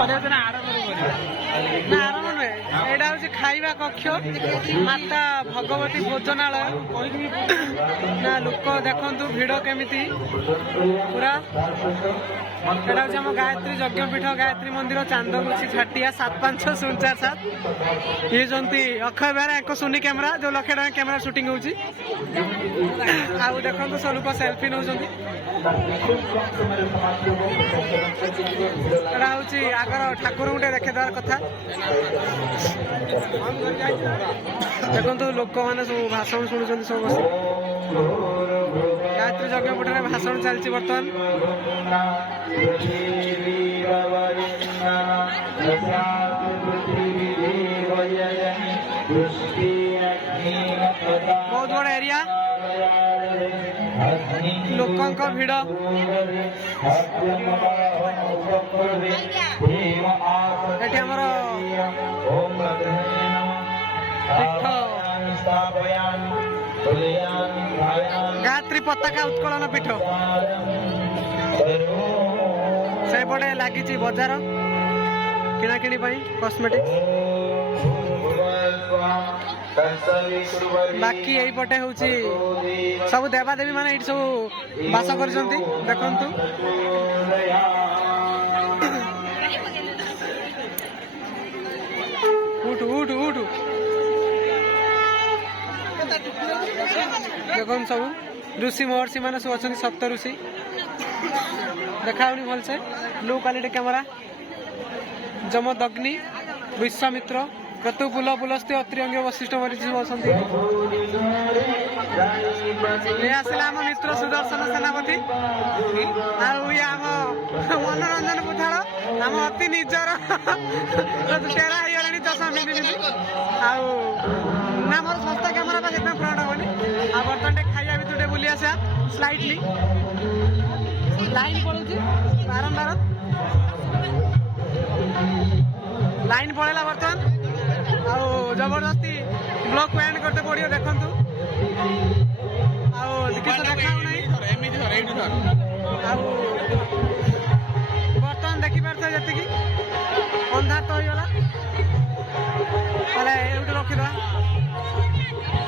आरंभ नुहे यहाँ हूँ खाइबा कक्ष माता भगवती भोजनालय ना लोक देखु भिड़ केमिति पूरा एटा हूँ आम गायत्री यज्ञपीठ गायत्री मंदिर चांदगुची छाटिया 750447 ये जंती अक्षय बेहरा एक सोनी कैमेरा जो 1 लाख टका कैमेरा शूटिंग होची आउ देखो सब लोग सेल्फी नौ आगर ठाकुर गोटे देखेदार कथा देखो लोक मैंने सब भाषण शुणुं सब बस गायत्री यज्ञपीठ में भाषण चलती बर्तमान बहुत बड़ा एरिया लोकों का भीड़ एटी हमर गायत्री पताका उत्कलन पीठ से पटे लगी बजार किणाकिणी कॉस्मेटिक्स बाकी यही पटे हूँ सब देवादेवी माने ये सब बास कर देखु उठू उठू उठू देखो सब ऋषि महर्षि माने सब अच्छा सप्त ऋषि देखा भलसे blue quality camera Jamadagni Vishwamitra क्रतुपुल पुलस्त्य अत्रि अंग वशिष्ठ मरीचि बसंती ये आसला आम मित्र सुदर्शन सेनापति आम मनोरंजन पुथाड़ आम अति निजर टेढ़ा हो गला चषमा पिंधि ना मोर सस्ता कैमेरा फ्रंट हेनी आ बर्तमान खाइया भितर बुली आसा स्लाइटली लाइन पड़ू बारंबार लाइन पड़ेगा बर्तमान आउ जबरदस्ती ब्लॉग को एंड करते पड़ो देखु आउ देखा